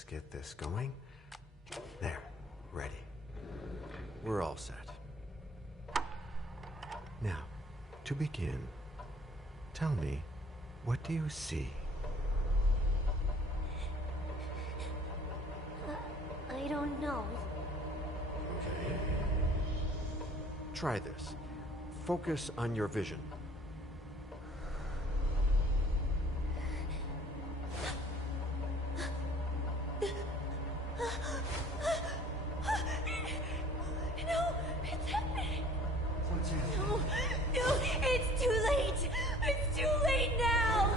Let's get this going. There, ready. We're all set. Now, to begin, tell me, what do you see? I don't know. Okay. Try this. Focus on your vision. No, it's happening. What's happening? No, it's too late. It's too late now.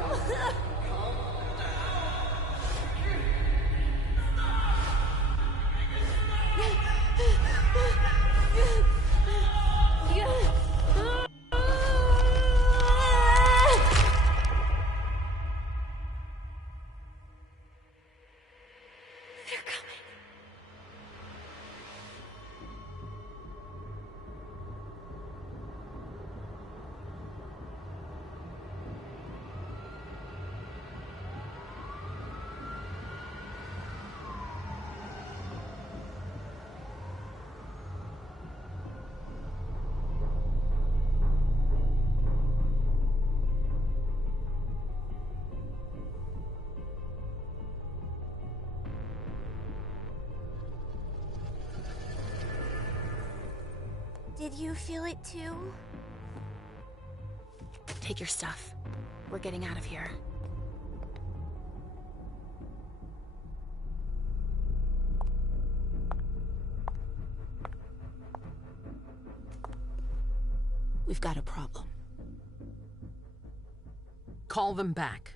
They're coming. Did you feel it too? Take your stuff. We're getting out of here. We've got a problem. Call them back.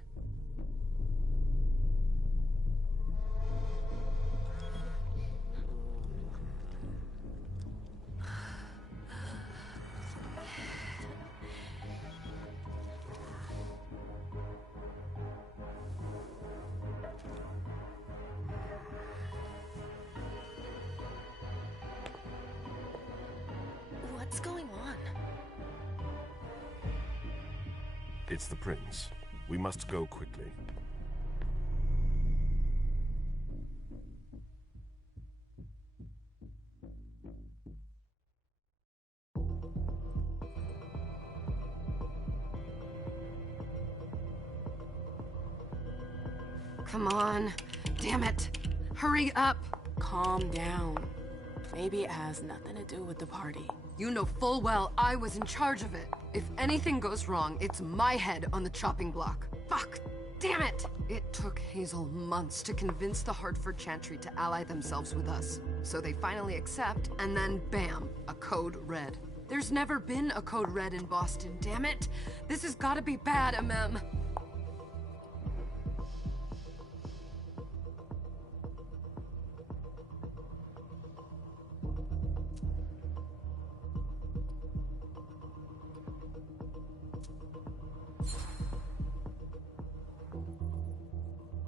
What's going on? It's the prince. We must go quickly. Come on. Damn it. Hurry up. Calm down. Maybe it has nothing to do with the party. You know full well I was in charge of it. If anything goes wrong, it's my head on the chopping block. Fuck! Damn it! It took Hazel months to convince the Hartford Chantry to ally themselves with us. So they finally accept, and then bam, a code red. There's never been a code red in Boston, damn it! This has gotta be bad, MM.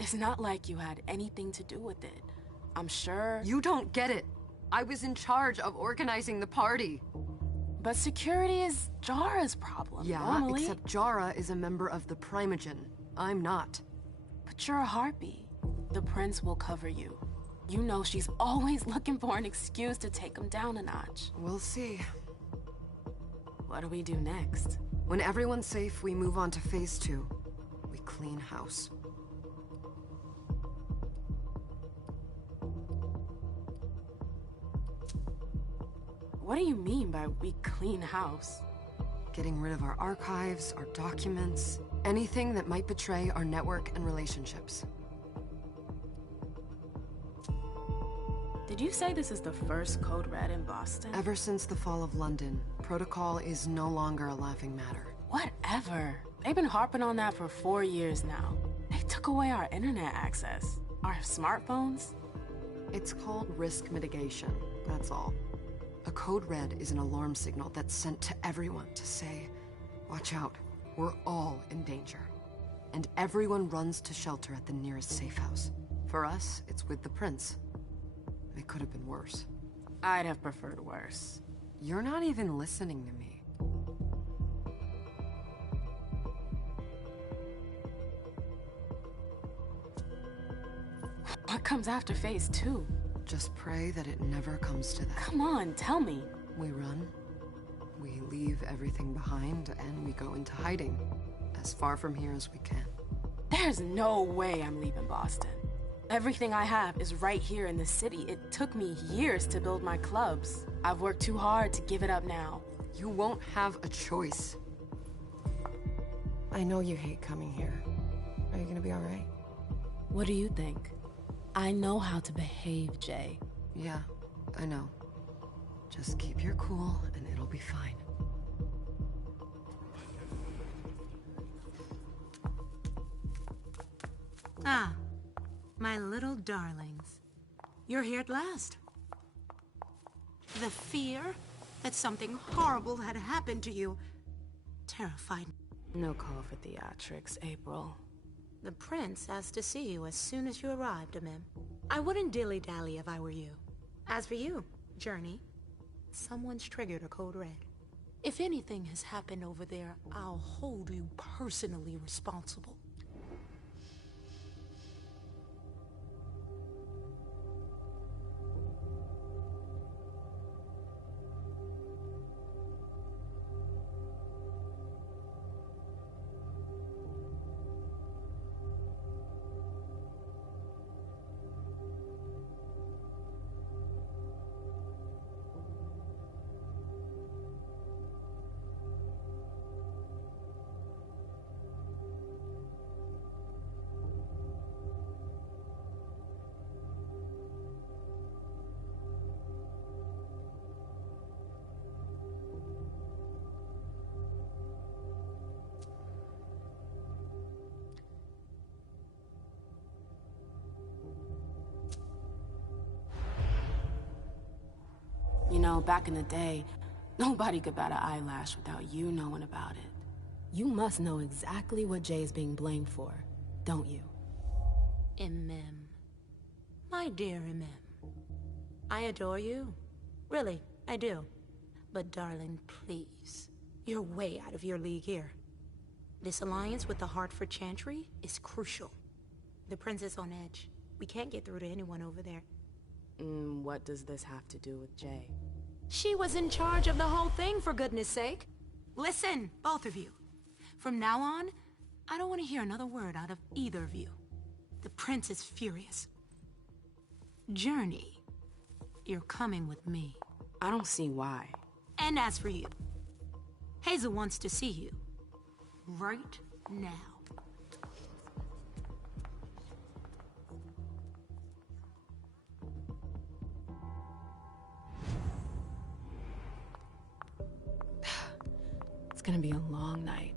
It's not like you had anything to do with it. I'm sure... You don't get it. I was in charge of organizing the party. But security is Jara's problem, Yeah, normally. except Jara is a member of the Primogen. I'm not. But you're a harpy. The prince will cover you. You know she's always looking for an excuse to take him down a notch. We'll see. What do we do next? When everyone's safe, we move on to phase 2. We clean house. What do you mean by we clean house? Getting rid of our archives, our documents, anything that might betray our network and relationships. Did you say this is the first code red in Boston? Ever since the fall of London, protocol is no longer a laughing matter. Whatever. They've been harping on that for 4 years now. They took away our internet access. Our smartphones. It's called risk mitigation, that's all. A code red is an alarm signal that's sent to everyone to say, watch out, we're all in danger. And everyone runs to shelter at the nearest safe house. For us, it's with the prince. It could have been worse. I'd have preferred worse. You're not even listening to me. What comes after phase 2? Just pray that it never comes to that. Come on, tell me. We run, we leave everything behind, and we go into hiding. As far from here as we can. There's no way I'm leaving Boston. Everything I have is right here in the city. It took me years to build my clubs. I've worked too hard to give it up now. You won't have a choice. I know you hate coming here. Are you gonna be all right? What do you think? I know how to behave, Jay. Yeah, I know. Just keep your cool and it'll be fine. Ah, my little darlings. You're here at last. The fear that something horrible had happened to you terrified me. No call for theatrics, April. The prince asked to see you as soon as you arrived, Amim. I wouldn't dilly-dally if I were you. As for you, Journey, someone's triggered a code red. If anything has happened over there, I'll hold you personally responsible. You know, back in the day, nobody could bat an eyelash without you knowing about it. You must know exactly what Jay is being blamed for, don't you? Imem. My dear Imem. I adore you. Really, I do. But darling, please. You're way out of your league here. This alliance with the Hartford Chantry is crucial. The prince is on edge. We can't get through to anyone over there. What does this have to do with Jay? She was in charge of the whole thing, for goodness sake. Listen, both of you. From now on, I don't want to hear another word out of either of you. The prince is furious. Journey, you're coming with me. I don't see why. And as for you, Hazel wants to see you. Right now. It's gonna be a long night.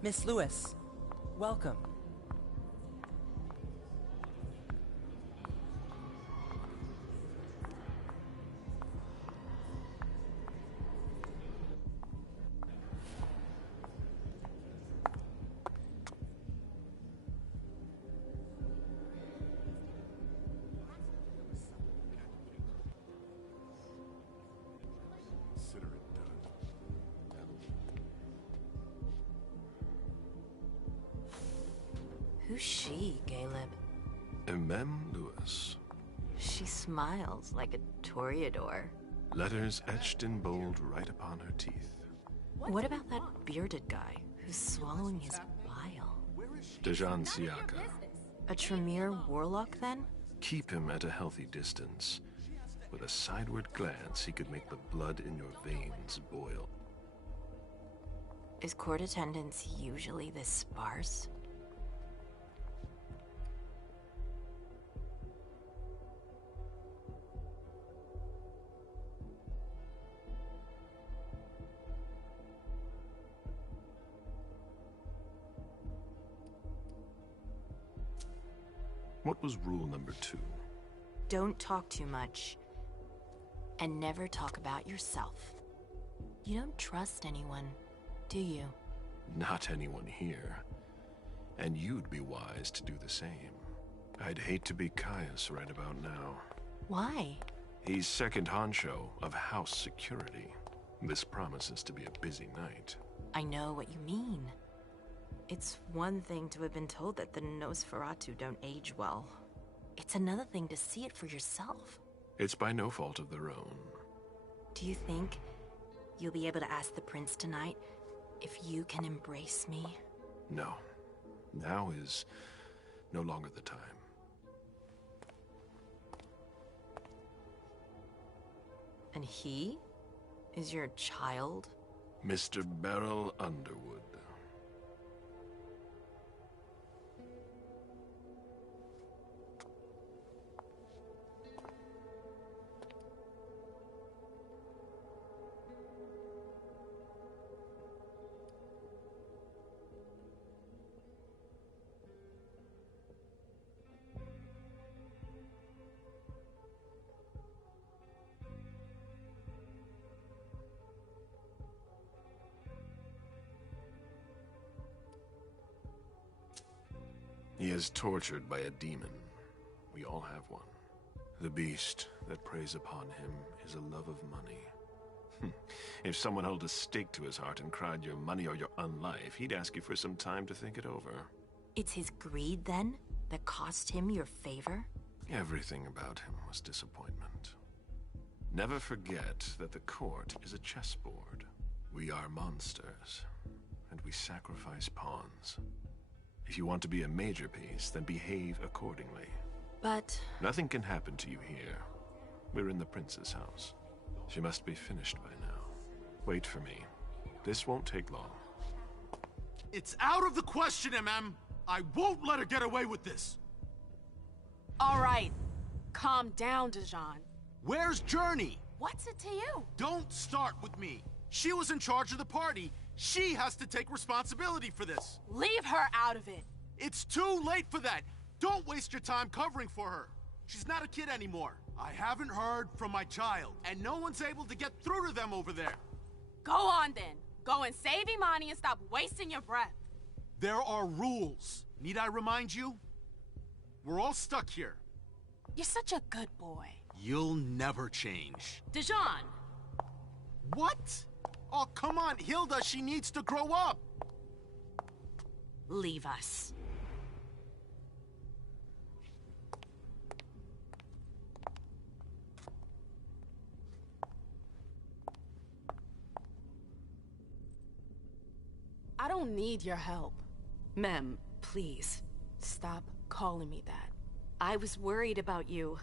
Miss Lewis, welcome. Who's she, Caleb? Emem Lewis. She smiles like a toreador. Letters etched in bold right upon her teeth. What about that bearded guy who's swallowing his bile? Dejan Siaka. A Tremere warlock, then? Keep him at a healthy distance. With a sideward glance, he could make the blood in your veins boil. Is court attendance usually this sparse? What was rule number 2? Don't talk too much. And never talk about yourself. You don't trust anyone, do you? Not anyone here. And you'd be wise to do the same. I'd hate to be Caius right about now. Why? He's second honcho of house security. This promises to be a busy night. I know what you mean. It's one thing to have been told that the Nosferatu don't age well. It's another thing to see it for yourself. It's by no fault of their own. Do you think you'll be able to ask the prince tonight if you can embrace me? No. Now is no longer the time. And he is your child? Mr. Beryl Underwood. He is tortured by a demon. We all have one. The beast that preys upon him is a love of money. If someone held a stake to his heart and cried your money or your unlife, he'd ask you for some time to think it over. It's his greed, then, that cost him your favor? Everything about him was disappointment. Never forget that the court is a chessboard. We are monsters, and we sacrifice pawns. If you want to be a major piece, then behave accordingly. But... Nothing can happen to you here. We're in the prince's house. She must be finished by now. Wait for me. This won't take long. It's out of the question, MM! I won't let her get away with this! All right. Calm down, Dijon. Where's Journey? What's it to you? Don't start with me. She was in charge of the party. She has to take responsibility for this. Leave her out of it. It's too late for that. Don't waste your time covering for her. She's not a kid anymore. I haven't heard from my child, and no one's able to get through to them over there. Go on then. Go and save Imani and stop wasting your breath. There are rules. Need I remind you? We're all stuck here. You're such a good boy. You'll never change. Dijon! What? Oh, come on, Hilda, she needs to grow up! Leave us. I don't need your help. Mem, please. Stop calling me that. I was worried about you.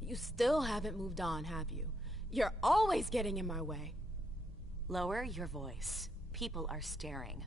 You still haven't moved on, have you? You're always getting in my way. Lower your voice. People are staring.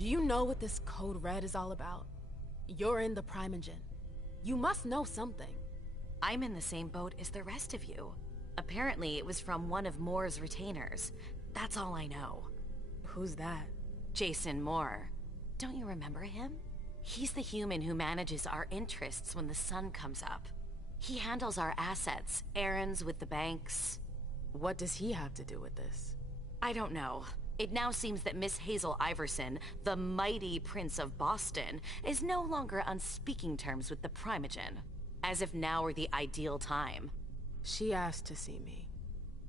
Do you know what this Code Red is all about? You're in the Primogen. You must know something. I'm in the same boat as the rest of you. Apparently, it was from one of Moore's retainers. That's all I know. Who's that? Jason Moore. Don't you remember him? He's the human who manages our interests when the sun comes up. He handles our assets, errands with the banks. What does he have to do with this? I don't know. It now seems that Miss Hazel Iverson, the mighty Prince of Boston, is no longer on speaking terms with the Primogen. As if now were the ideal time. She asked to see me.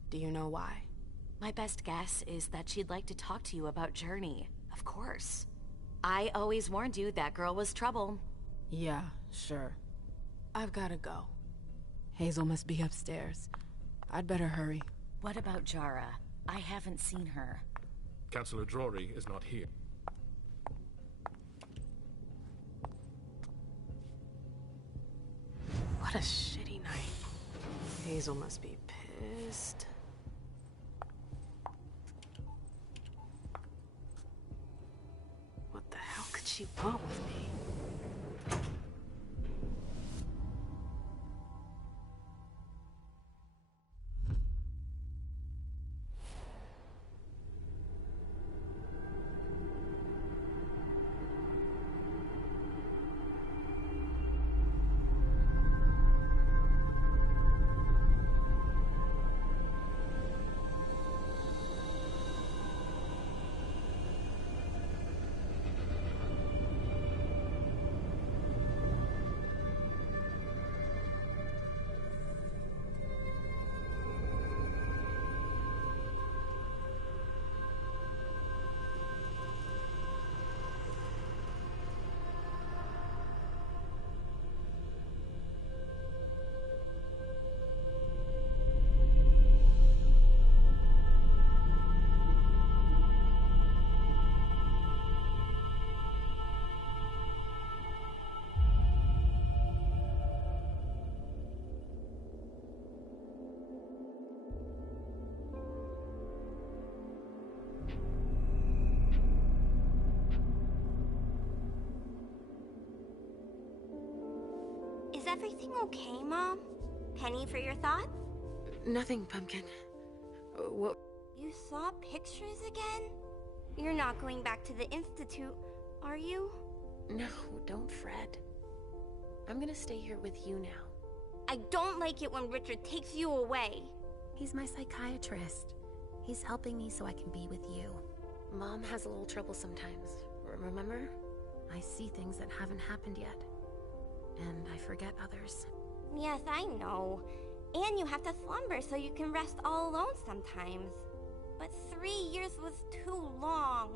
Do you know why? My best guess is that she'd like to talk to you about Journey, of course. I always warned you that girl was trouble. Yeah, sure. I've gotta go. Hazel must be upstairs. I'd better hurry. What about Jara? I haven't seen her. Councillor Drury is not here. What a shitty night. Hazel must be pissed. What the hell could she want with me? Is everything okay, Mom? Penny for your thoughts? Nothing, Pumpkin. What? You saw pictures again? You're not going back to the Institute, are you? No, don't fret. I'm gonna stay here with you now. I don't like it when Richard takes you away. He's my psychiatrist. He's helping me so I can be with you. Mom has a little trouble sometimes, remember? I see things that haven't happened yet. And I forget others. Yes, I know. And you have to slumber so you can rest all alone sometimes. But 3 years was too long.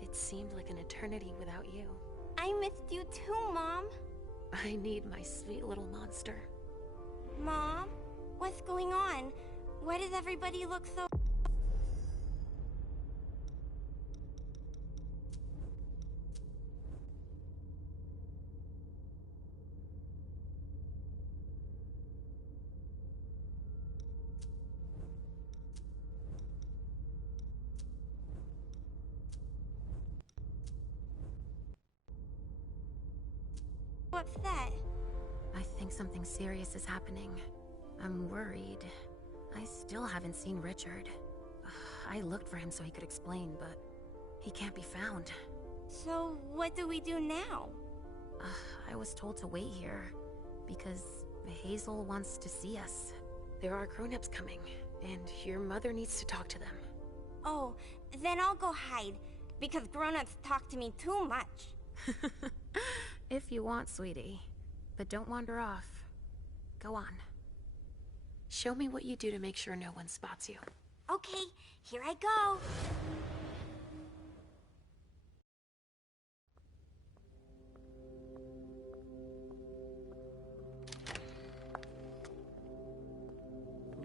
It seemed like an eternity without you. I missed you too, Mom. I need my sweet little monster. Mom? What's going on? Why does everybody look so... upset? I think something serious is happening. I'm worried. I still haven't seen Richard. I looked for him so he could explain, but he can't be found. So, what do we do now? I was told to wait here, because Hazel wants to see us. There are grown-ups coming, and your mother needs to talk to them. Oh, then I'll go hide, because grown-ups talk to me too much. If you want, sweetie. But don't wander off. Go on. Show me what you do to make sure no one spots you. Okay, here I go.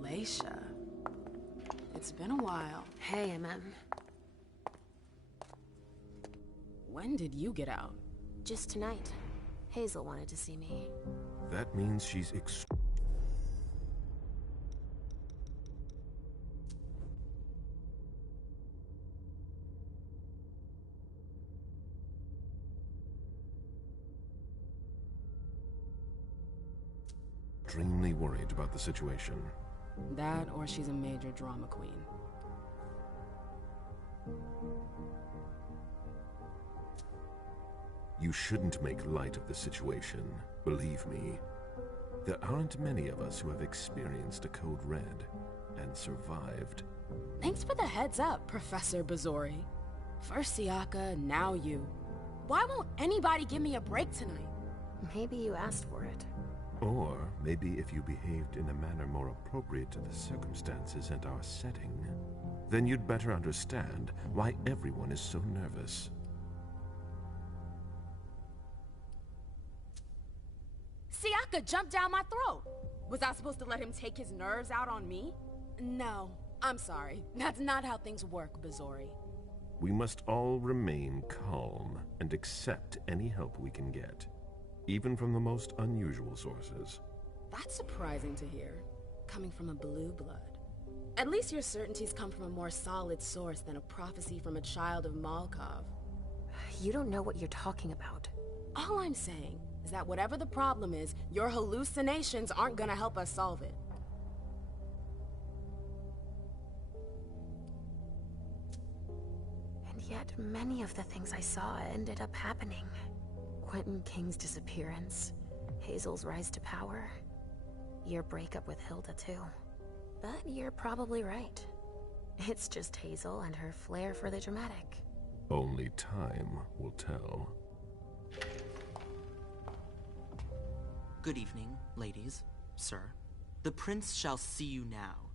Leisha. It's been a while. Hey, MM. When did you get out? Just tonight. Hazel wanted to see me. That means she's extremely worried about the situation. That, or she's a major drama queen. You shouldn't make light of the situation, believe me. There aren't many of us who have experienced a Code Red and survived. Thanks for the heads up, Professor Bazori. First Siaka, now you. Why won't anybody give me a break tonight? Maybe you asked for it. Or maybe if you behaved in a manner more appropriate to the circumstances and our setting, then you'd better understand why everyone is so nervous. Siaka jumped down my throat. Was I supposed to let him take his nerves out on me? No, I'm sorry. That's not how things work, Bazori. We must all remain calm and accept any help we can get, even from the most unusual sources. That's surprising to hear, coming from a blue blood. At least your certainties come from a more solid source than a prophecy from a child of Malkov. You don't know what you're talking about. All I'm saying is that whatever the problem is, your hallucinations aren't gonna help us solve it. And yet, many of the things I saw ended up happening. Quentin King's disappearance, Hazel's rise to power, your breakup with Hilda too. But you're probably right. It's just Hazel and her flair for the dramatic. Only time will tell. Good evening, ladies, sir. The prince shall see you now.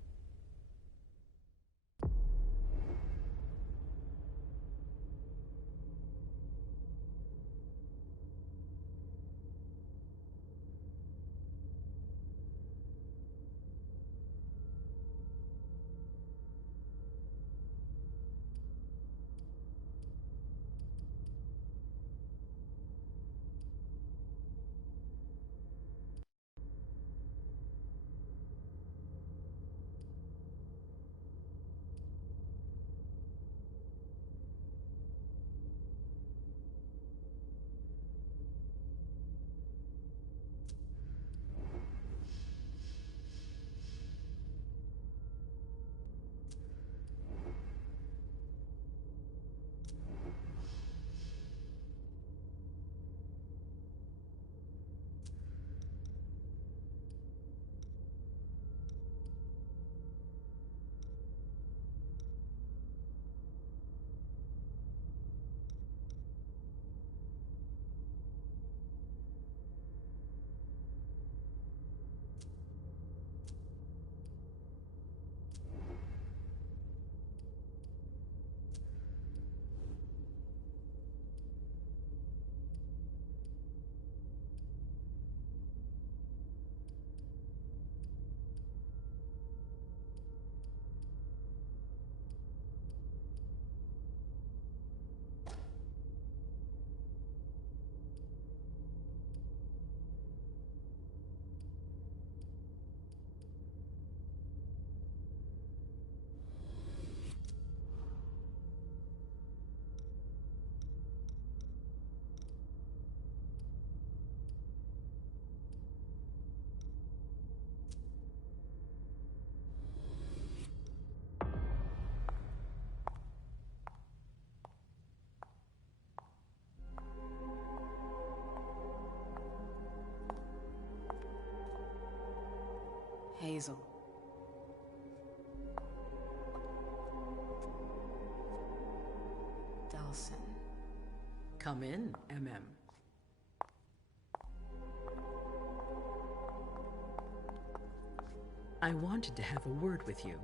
Hazel. Delsin. Come in, MM. I wanted to have a word with you.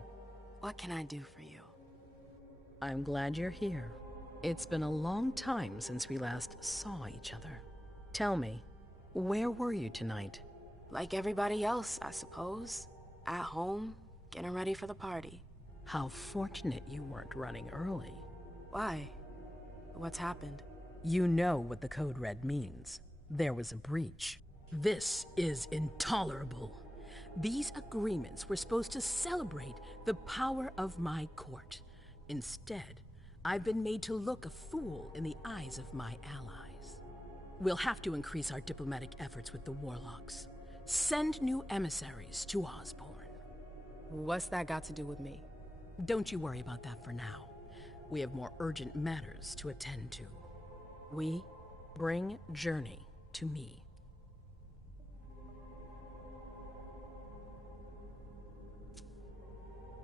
What can I do for you? I'm glad you're here. It's been a long time since we last saw each other. Tell me, where were you tonight? Like everybody else, I suppose. At home, getting ready for the party. How fortunate you weren't running early. Why? What's happened? You know what the Code Red means. There was a breach. This is intolerable. These agreements were supposed to celebrate the power of my court. Instead, I've been made to look a fool in the eyes of my allies. We'll have to increase our diplomatic efforts with the Warlocks. Send new emissaries to Osborne. What's that got to do with me? Don't you worry about that for now. We have more urgent matters to attend to. We bring Journey to me.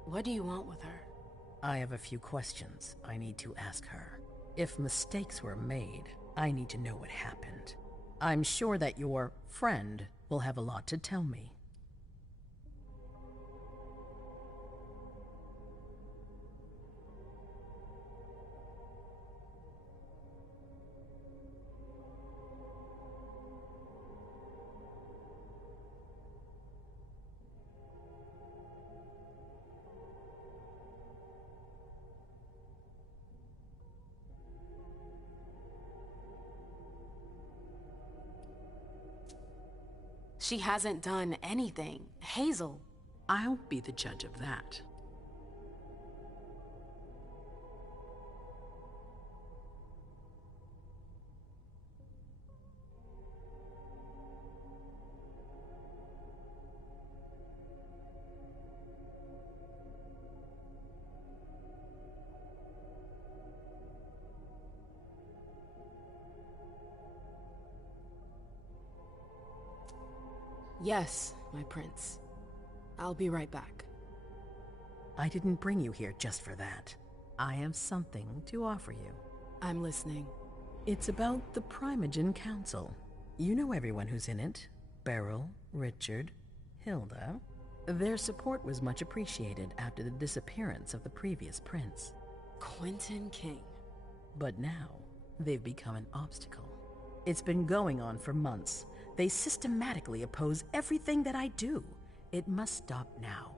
What do you want with her? I have a few questions I need to ask her. If mistakes were made, I need to know what happened. I'm sure that your friend will have a lot to tell me. She hasn't done anything. Hazel. I'll be the judge of that. Yes, my prince. I'll be right back. I didn't bring you here just for that. I have something to offer you. I'm listening. It's about the Primogen Council. You know everyone who's in it. Beryl, Richard, Hilda. Their support was much appreciated after the disappearance of the previous prince. Quentin King. But now, they've become an obstacle. It's been going on for months. They systematically oppose everything that I do. It must stop now.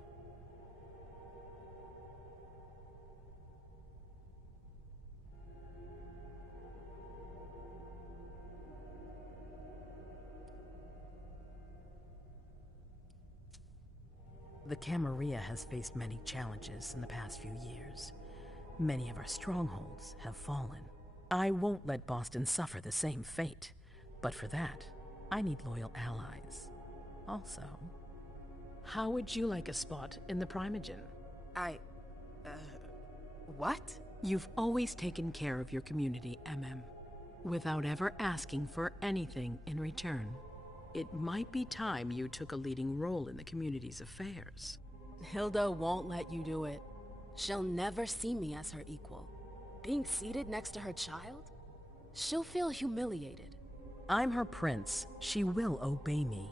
The Camarilla has faced many challenges in the past few years. Many of our strongholds have fallen. I won't let Boston suffer the same fate, but for that, I need loyal allies. Also, how would you like a spot in the Primogen? What? You've always taken care of your community, MM, without ever asking for anything in return. It might be time you took a leading role in the community's affairs. Hilda won't let you do it. She'll never see me as her equal. Being seated next to her child? She'll feel humiliated. I'm her prince. She will obey me.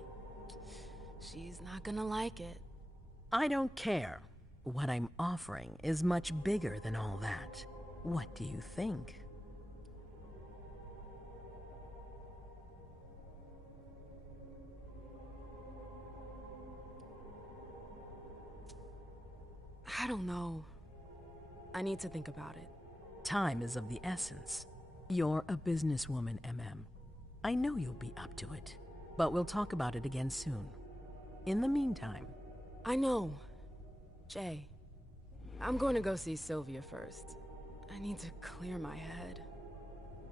She's not gonna like it. I don't care. What I'm offering is much bigger than all that. What do you think? I don't know. I need to think about it. Time is of the essence. You're a businesswoman, MM. I know you'll be up to it, but we'll talk about it again soon. In the meantime... I know. Jay, I'm going to go see Sylvia first. I need to clear my head.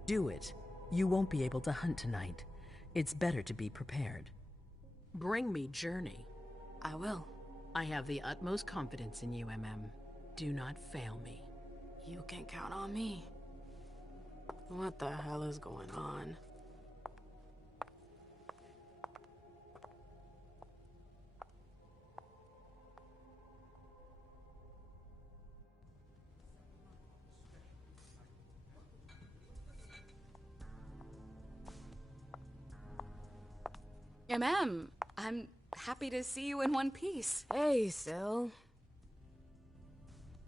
Do it. You won't be able to hunt tonight. It's better to be prepared. Bring me Journey. I will. I have the utmost confidence in you, MM. Do not fail me. You can count on me. What the hell is going on? MM, I'm happy to see you in one piece. Hey, Syl.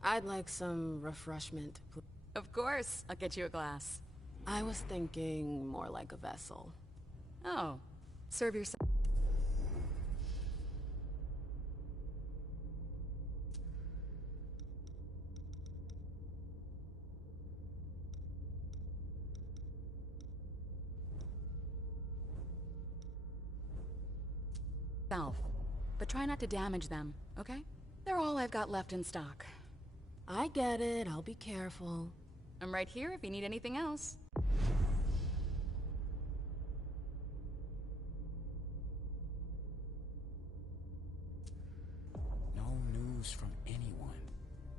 I'd like some refreshment. Of course, I'll get you a glass. I was thinking more like a vessel. Oh, serve yourself. But try not to damage them, okay? They're all I've got left in stock. I get it, I'll be careful. I'm right here if you need anything else. No news from anyone.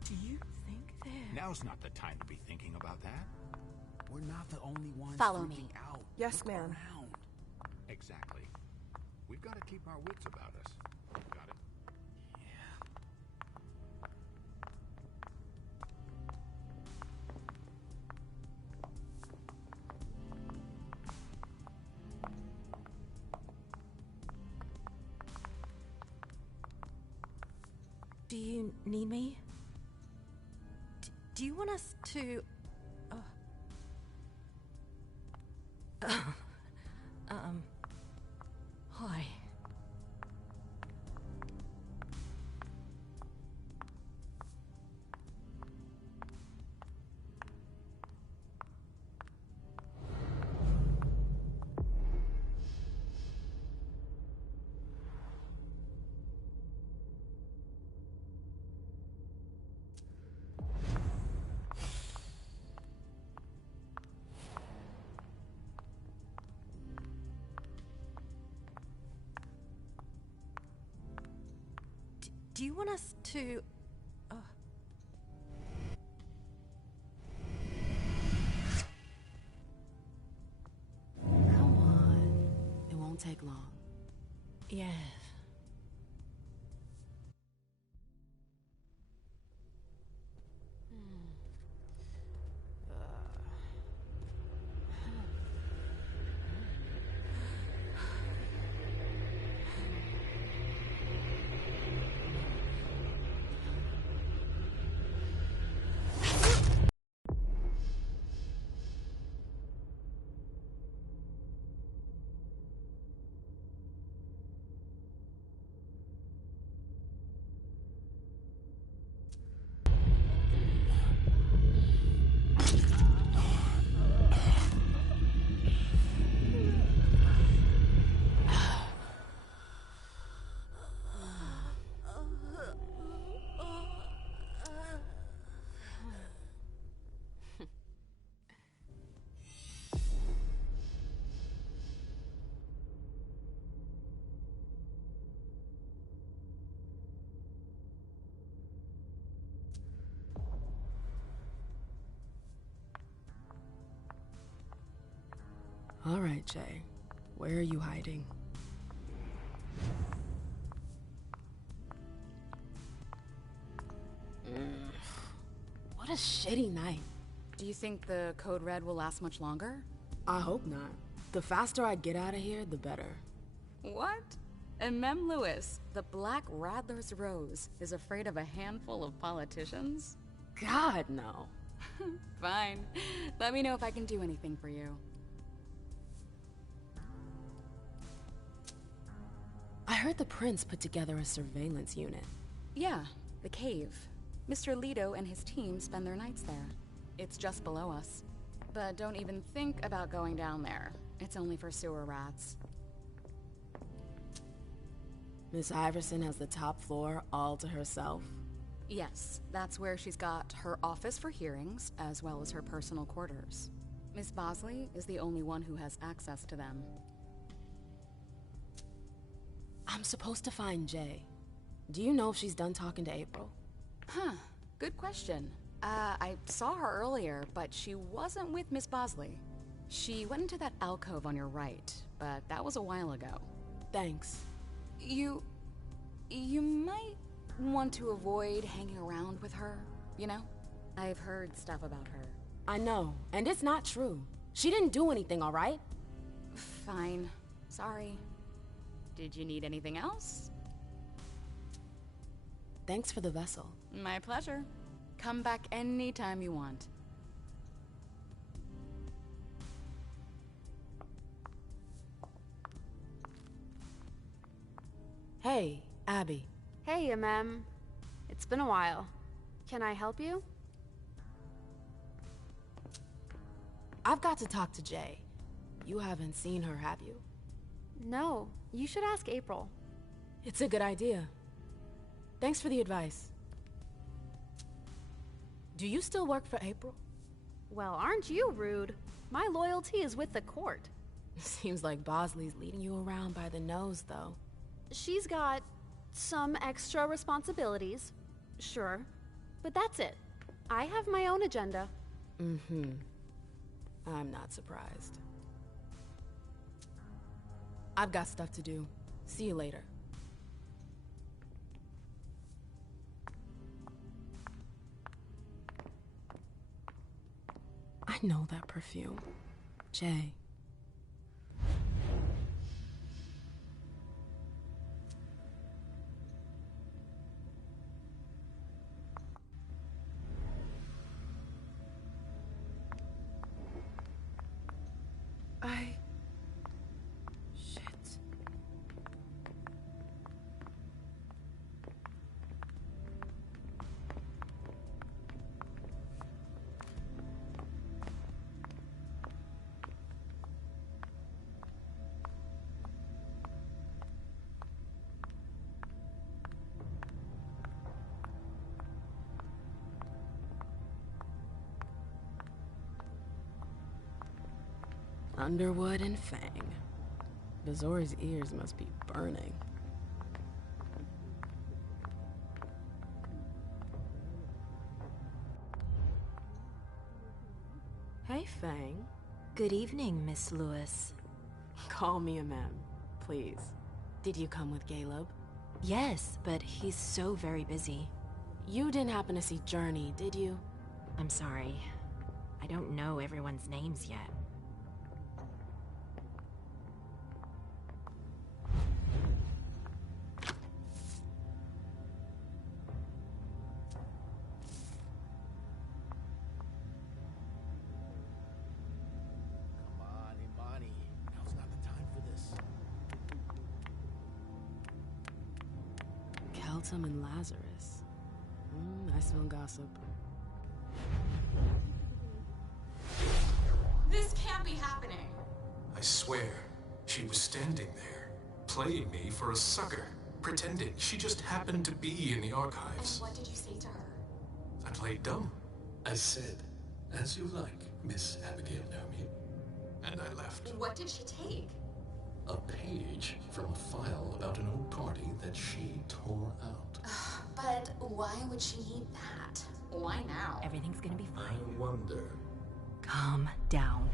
Do you think they're... Now's not the time to be thinking about that. We're not the only ones Follow freaking me. out. Yes, Look ma'am. around. Exactly. We've got to keep our wits about us. Got it? Do you need me? Do you want us to... Hi. Do you want us to... Come on. It won't take long. Yeah. All right, Jay. Where are you hiding? What a shitty night. Do you think the Code Red will last much longer? I hope not. The faster I get out of here, the better. What? And Mem Lewis, the Black Rattler's Rose, is afraid of a handful of politicians? God, no. Fine. Let me know if I can do anything for you. I heard the Prince put together a surveillance unit. Yeah, the cave. Mr. Leto and his team spend their nights there. It's just below us. But don't even think about going down there. It's only for sewer rats. Miss Iverson has the top floor all to herself? Yes, that's where she's got her office for hearings, as well as her personal quarters. Miss Bosley is the only one who has access to them. I'm supposed to find Jay. Do you know if she's done talking to April? Huh, good question. I saw her earlier, but she wasn't with Miss Bosley. She went into that alcove on your right, but that was a while ago. Thanks. You might want to avoid hanging around with her, you know? I've heard stuff about her. I know, and it's not true. She didn't do anything, all right? Fine. Sorry. Did you need anything else? Thanks for the vessel. My pleasure. Come back anytime you want. Hey, Abby. Hey, Mem. It's been a while. Can I help you? I've got to talk to Jay. You haven't seen her, have you? No, you should ask April. It's a good idea. Thanks for the advice. Do you still work for April? Well, aren't you rude? My loyalty is with the court. Seems like Bosley's leading you around by the nose, though. She's got some extra responsibilities, sure, but that's it. I have my own agenda. Mm-hmm. I'm not surprised. I've got stuff to do. See you later. I know that perfume. Jay. Shit. Underwood and Fang. Bazori's ears must be burning. Hey, Fang. Good evening, Miss Lewis. Call me a ma'am, please. Did you come with Caleb? Yes, but he's so very busy. You didn't happen to see Journey, did you? I'm sorry. I don't know everyone's names yet. Keltum and Lazarus. I smell gossip. This can't be happening. I swear, she was standing there, playing me for a sucker, pretending she just happened to be in the archives. And what did you say to her? I played dumb. I said, as you like, Miss Abigail Naomi. And I left. What did she take? A page from a file about an old party that she tore out. But why would she need that? Why now? Everything's gonna be fine. I wonder. Calm down.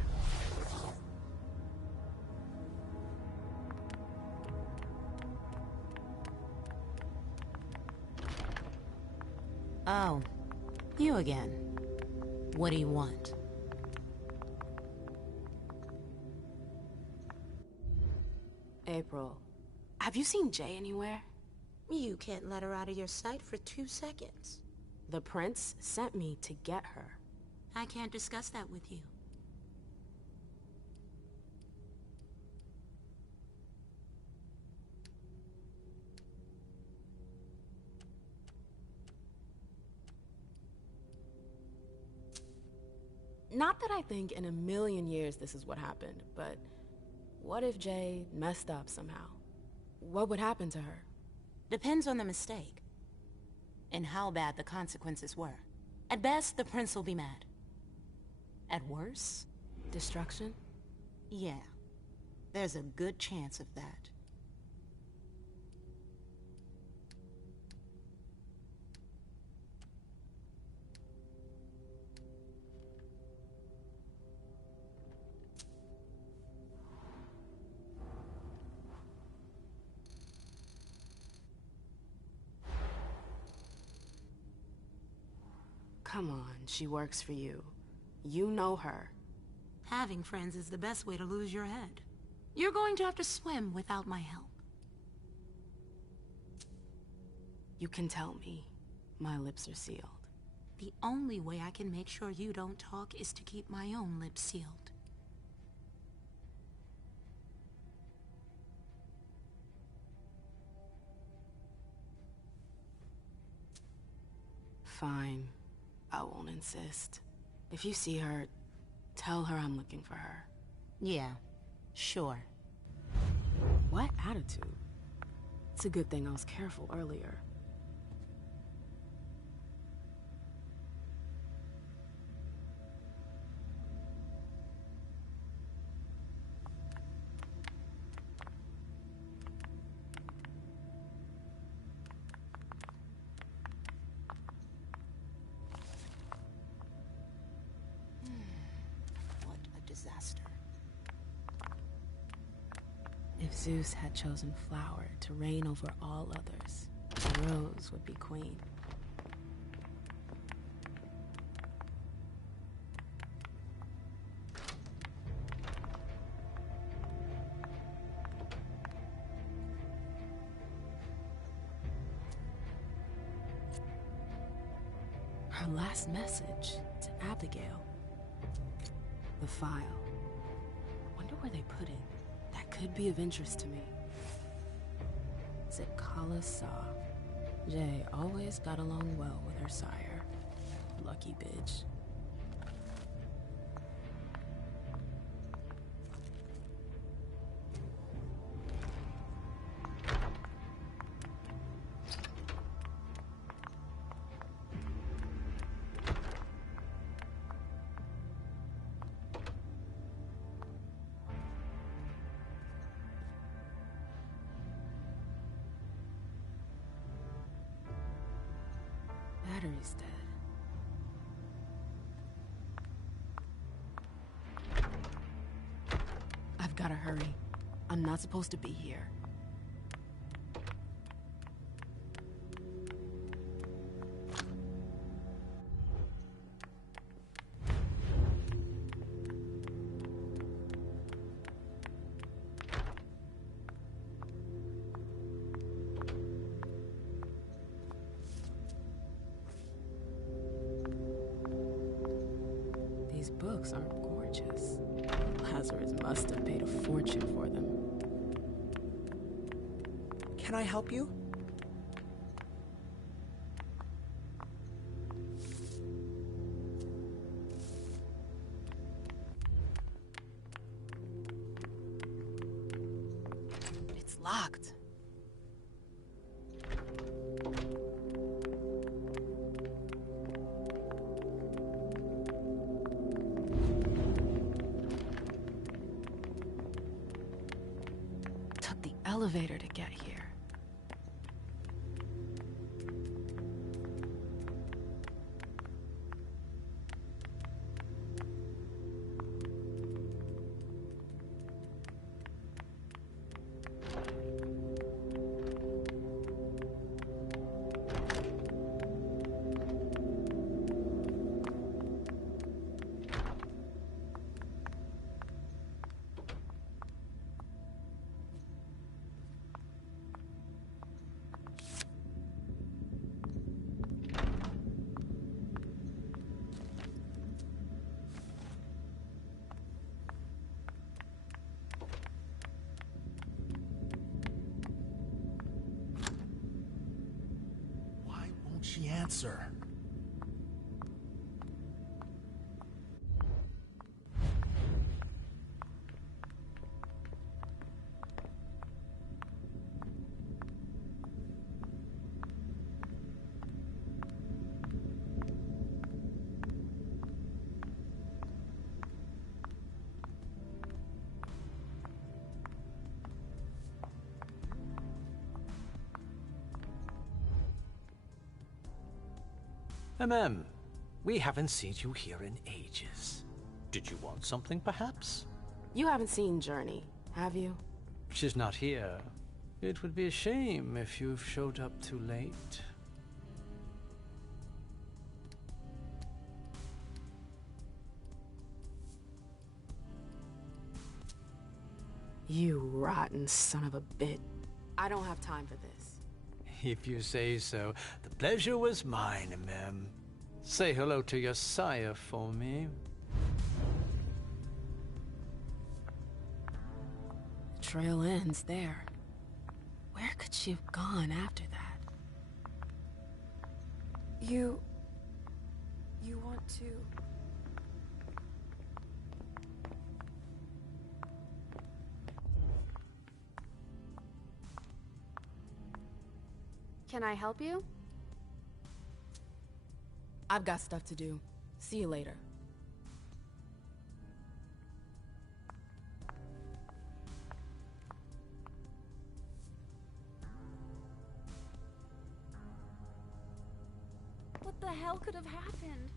Oh, you again. What do you want? April, have you seen Jay anywhere? You can't let her out of your sight for 2 seconds. The prince sent me to get her. I can't discuss that with you. Not that I think in a million years this is what happened, but what if Jay messed up somehow? What would happen to her? Depends on the mistake. And how bad the consequences were. At best, the prince will be mad. At worst... Destruction? Yeah. There's a good chance of that. Come on, she works for you. You know her. Having friends is the best way to lose your head. You're going to have to swim without my help. You can tell me. My lips are sealed. The only way I can make sure you don't talk is to keep my own lips sealed. Fine. I won't insist. If you see her, tell her I'm looking for her. Yeah, sure. What attitude? It's a good thing I was careful earlier. Disaster. If Zeus had chosen flower to reign over all others, the rose would be queen. Her last message to Abigail. The file. Wonder were they putting? That could be of interest to me. Zikala Saw. Jay always got along well with her sire. Lucky bitch. Battery's dead. I've gotta hurry. I'm not supposed to be here. These books are gorgeous. Lazarus must have paid a fortune for them. Can I help you? It's locked. Took the elevator to get here. Why won't she answer? We haven't seen you here in ages. Did you want something, perhaps? You haven't seen Journey, have you? She's not here. It would be a shame if you've showed up too late. You rotten son of a bitch. I don't have time for this. If you say so. The pleasure was mine, ma'am. Say hello to your sire for me. The trail ends there. Where could she have gone after that? You want to... Can I help you? I've got stuff to do. See you later. What the hell could have happened?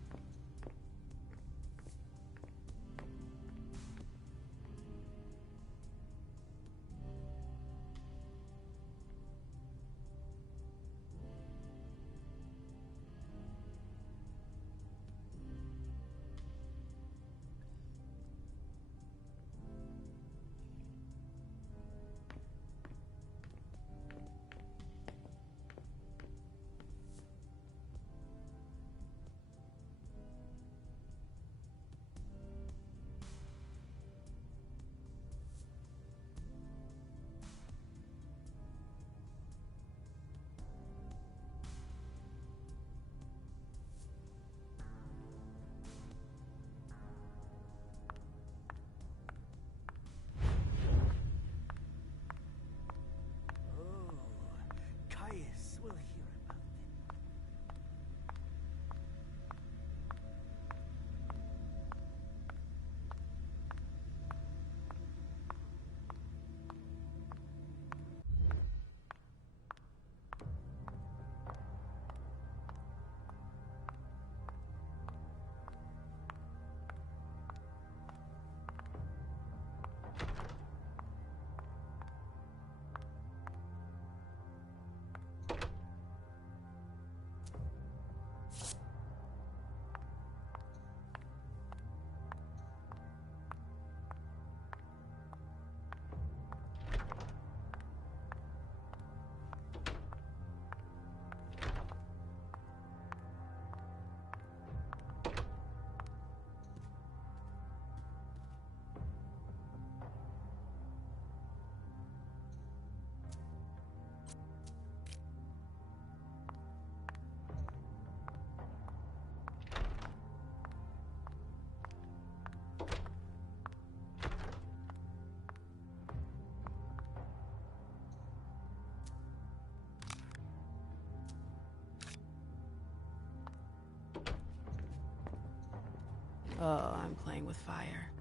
Oh, I'm playing with fire.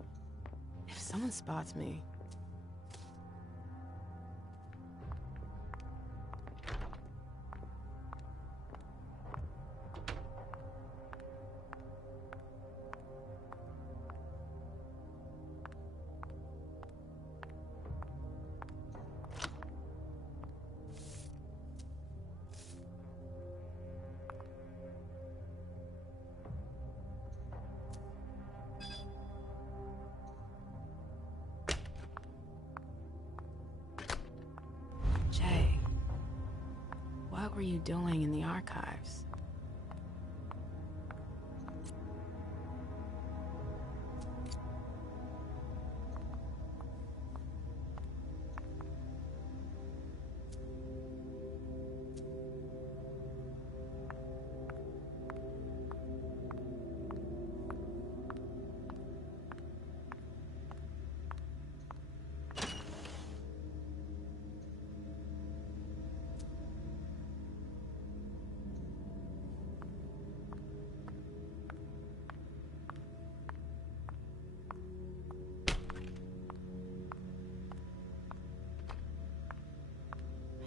If someone spots me... Jay, what were you doing in the archives?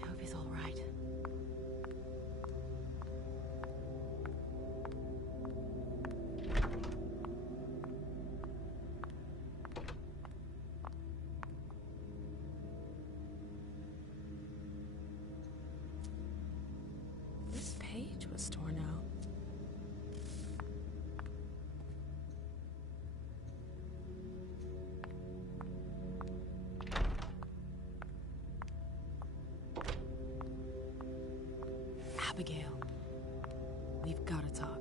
I hope he's all right. This page was torn out. Abigail, we've got to talk.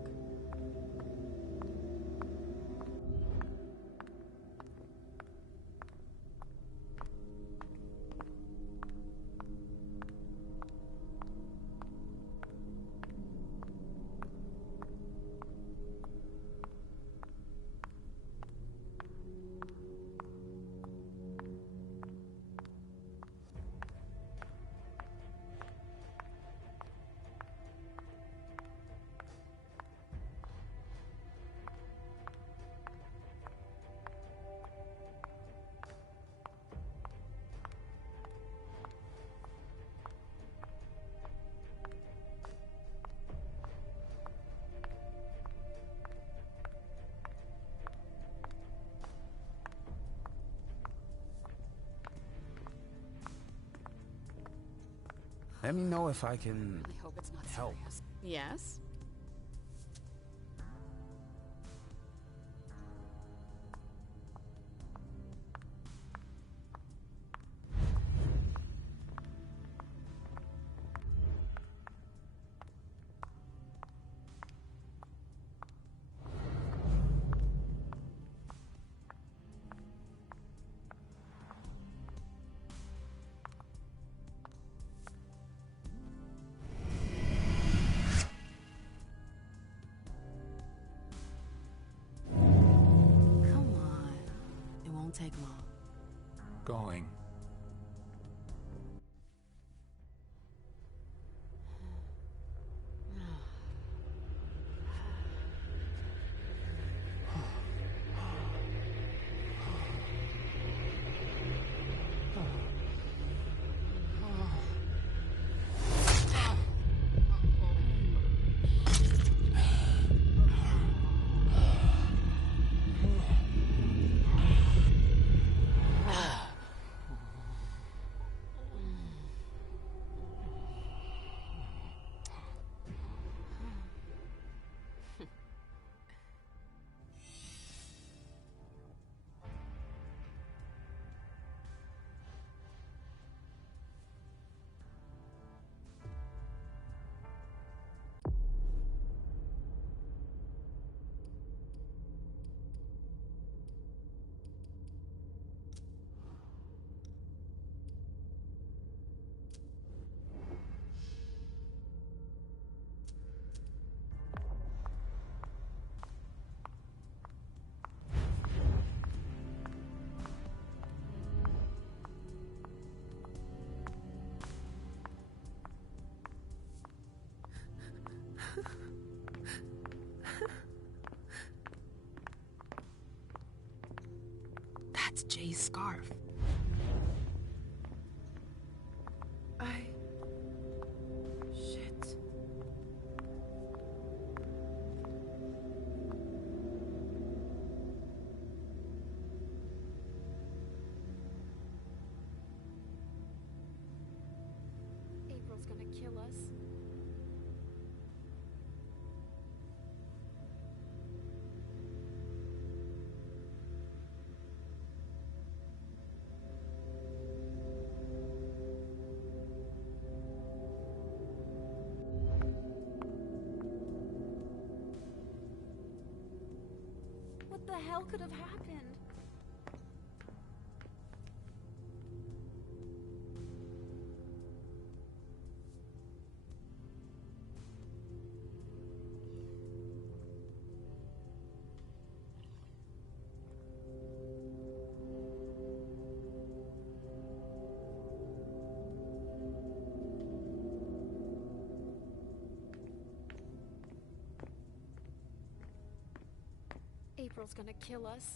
Let me know if I can I hope it's not help. serious. Yes? Come on. It won't take long. Going. Jay's scarf. Shit. April's gonna kill us. What the hell could have happened? April's gonna kill us.